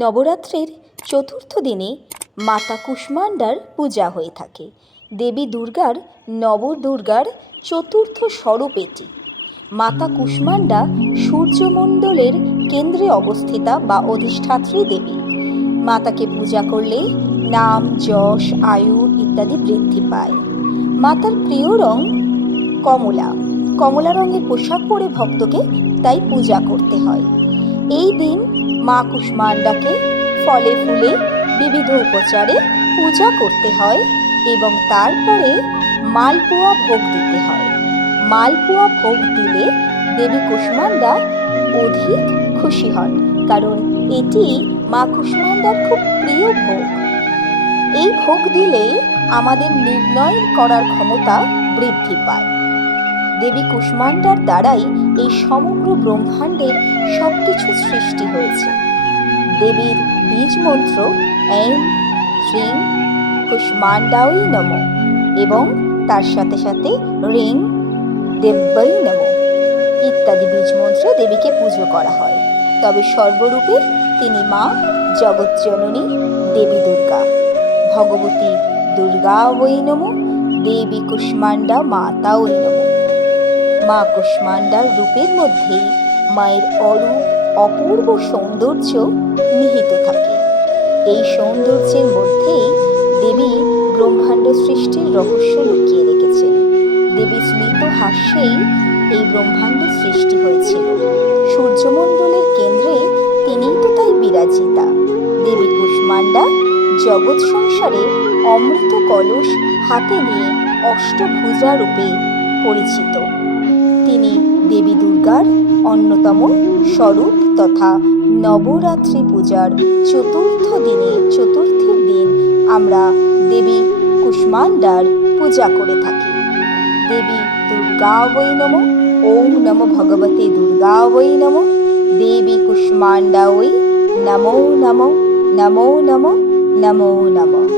নবরাত্রির চতুর্থ দিনে মাতা কুষ্মাণ্ডার পূজা হয়ে থাকে। দেবী দুর্গার নবদুর্গার চতুর্থ স্বরূপ এটি। মাতা কুষ্মাণ্ডা সূর্যমণ্ডলের কেন্দ্রে অবস্থিতা বা অধিষ্ঠাত্রী দেবী। মাতাকে পূজা করলে নাম, যশ, আয়ু ইত্যাদি বৃদ্ধি পায়। মাতার প্রিয় রং কমলা। কমলা রঙের পোশাক পরে ভক্তকে তাই পূজা করতে হয়। এই দিন মা কুষ্মাণ্ডাকে ফলে ফুলে বিবিধ উপচারে পূজা করতে হয় এবং তারপরে মালপোয়া ভোগ দিতে হয়। মালপোয়া ভোগ দিলে দেবী কুষ্মাণ্ডা অধিক খুশি হন, কারণ এটি মা কুষ্মাণ্ডার খুব প্রিয় ভোগ। এই ভোগ দিলে আমাদের নির্ণয় করার ক্ষমতা বৃদ্ধি পায়। দেবী কুষ্মাণ্ডার দ্বারাই এই সমগ্র ব্রহ্মাণ্ডের সবকিছু সৃষ্টি হয়েছে। দেবীর বীজ মন্ত্র ऐं শ্রীং কুষ্মাণ্ডায় নমঃ এবং তার সাথে সাথে রিং দেব্যৈ নমঃ ইত্যাদি বীজ মন্ত্রে দেবীকে পুজো করা হয়। তবে সর্বরূপে তিনি মা জগজ্জননী দেবী দুর্গা। ভগবতী দুর্গা ওই নমঃ, দেবী কুষ্মাণ্ডা মাতা ওই নমঃ। মা কুষ্মাণ্ডার রূপের মধ্যেই মায়ের অপূর্ব সৌন্দর্য নিহিত থাকে। এই সৌন্দর্যের মধ্যেই দেবী ব্রহ্মাণ্ড সৃষ্টির রহস্য লুকিয়ে রেখেছেন। দেবীর স্মিত হাস্যেই এই ব্রহ্মাণ্ড সৃষ্টি হয়েছিল। সূর্যমণ্ডলের কেন্দ্রে তিনিই তো তাই বিরাজিতা। দেবী কুষ্মাণ্ডা জগৎ সংসারে অমৃত কলস হাতে নিয়ে অষ্টভুজা রূপে পরিচিত। তিনি দেবী দুর্গার অন্যতম স্বরূপ তথা নবরাত্রি পূজার চতুর্থীর দিন আমরা দেবী কুষ্মাণ্ডার পূজা করে থাকি। দেবী দুর্গা ওই নমঃ, ওম নমো ভগবতে দুর্গা ওই নমঃ, দেবী কুষ্মাণ্ডা ওই নমো নমঃ, নমো নমঃ, নমো নমঃ।